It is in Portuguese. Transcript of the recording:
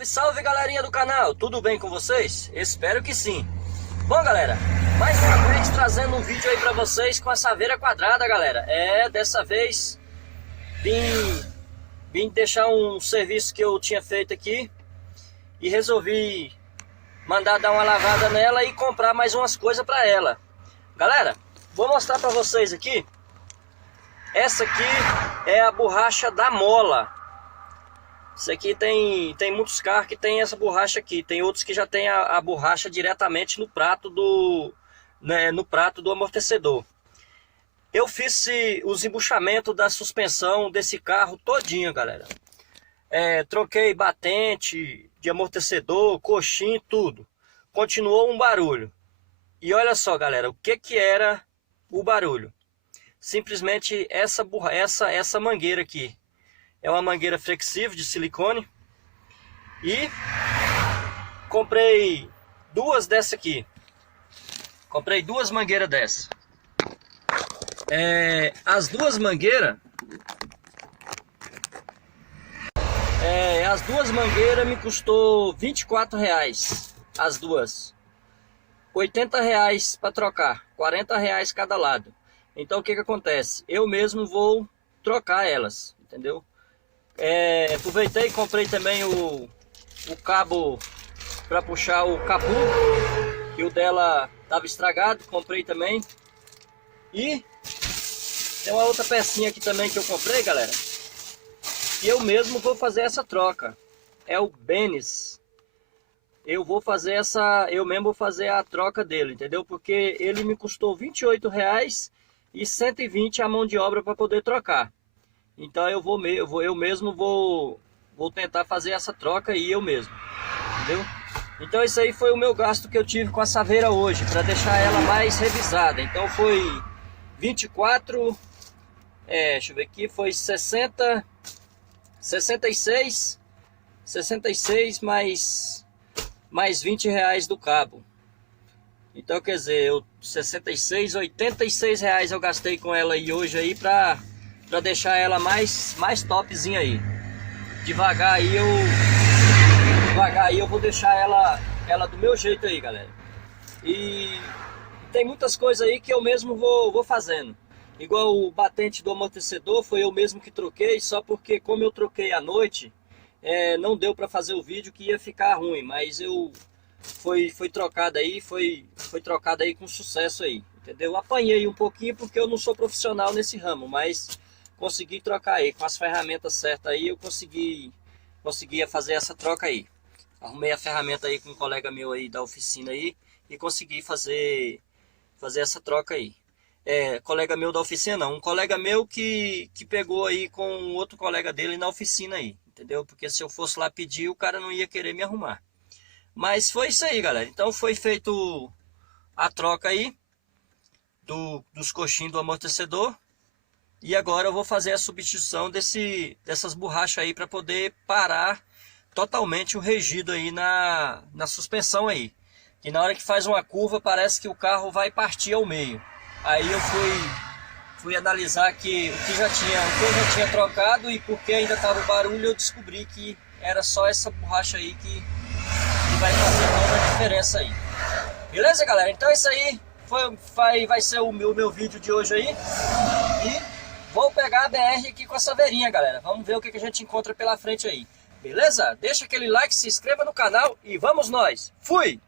Salve, salve galerinha do canal, tudo bem com vocês? Espero que sim. Bom galera, mais uma vez trazendo um vídeo aí pra vocês com a saveira quadrada, galera. Dessa vez vim deixar um serviço que eu tinha feito aqui e resolvi mandar dar uma lavada nela e comprar mais umas coisas pra ela. Galera, vou mostrar pra vocês aqui. Essa aqui é a borracha da mola. Isso aqui tem muitos carros que tem essa borracha aqui. Tem outros que já tem a borracha diretamente no prato do amortecedor. Eu fiz os embuchamentos da suspensão desse carro todinho, galera. Troquei batente de amortecedor, coxinha, tudo. Continuou um barulho. E olha só, galera, o que era o barulho? Simplesmente essa mangueira aqui. É uma mangueira flexível de silicone. E comprei duas dessa aqui. Comprei duas mangueiras dessa. As duas mangueiras me custou R$24. As duas. R$80 para trocar. R$40 cada lado. Então o que acontece? Eu mesmo vou trocar elas, entendeu? Aproveitei e comprei também o cabo para puxar o capô, que o dela estava estragado, comprei também. E tem uma outra pecinha aqui também que eu comprei, galera, e eu mesmo vou fazer essa troca. É o Benes. Eu mesmo vou fazer a troca dele, entendeu? Porque ele me custou R$28 e R$120 a mão de obra para poder trocar. Então eu mesmo vou tentar fazer essa troca aí eu mesmo, entendeu? Então isso aí foi o meu gasto que eu tive com a saveira hoje, para deixar ela mais revisada. Então foi 24, deixa eu ver aqui, foi 66 mais R$20 do cabo. Então quer dizer, 86 eu gastei com ela aí hoje aí para deixar ela mais topzinha aí. Devagar aí eu vou deixar ela do meu jeito aí, galera. E tem muitas coisas aí que eu mesmo vou fazendo. Igual o batente do amortecedor foi eu mesmo que troquei, só porque como eu troquei à noite, não deu para fazer o vídeo, que ia ficar ruim, mas foi trocado aí, foi trocado aí com sucesso aí, entendeu? Apanhei um pouquinho porque eu não sou profissional nesse ramo, mas consegui trocar aí, com as ferramentas certas aí, eu conseguia fazer essa troca aí. Arrumei a ferramenta aí com um colega meu aí da oficina aí e consegui fazer essa troca aí. Colega meu da oficina não, um colega meu que pegou aí com outro colega dele na oficina aí, entendeu? Porque se eu fosse lá pedir, o cara não ia querer me arrumar. Mas foi isso aí, galera. Então foi feito a troca aí dos coxinhos do amortecedor. E agora eu vou fazer a substituição dessas borrachas aí para poder parar totalmente o regido aí na suspensão aí. Que na hora que faz uma curva parece que o carro vai partir ao meio. Aí eu fui analisar que o que eu já tinha trocado, e porque ainda estava o barulho, eu descobri que era só essa borracha aí que vai fazer toda a diferença aí. Beleza, galera? Então isso aí vai ser o meu vídeo de hoje aí. E vou pegar a BR aqui com a saveirinha, galera. Vamos ver o que a gente encontra pela frente aí. Beleza? Deixa aquele like, se inscreva no canal e vamos nós. Fui!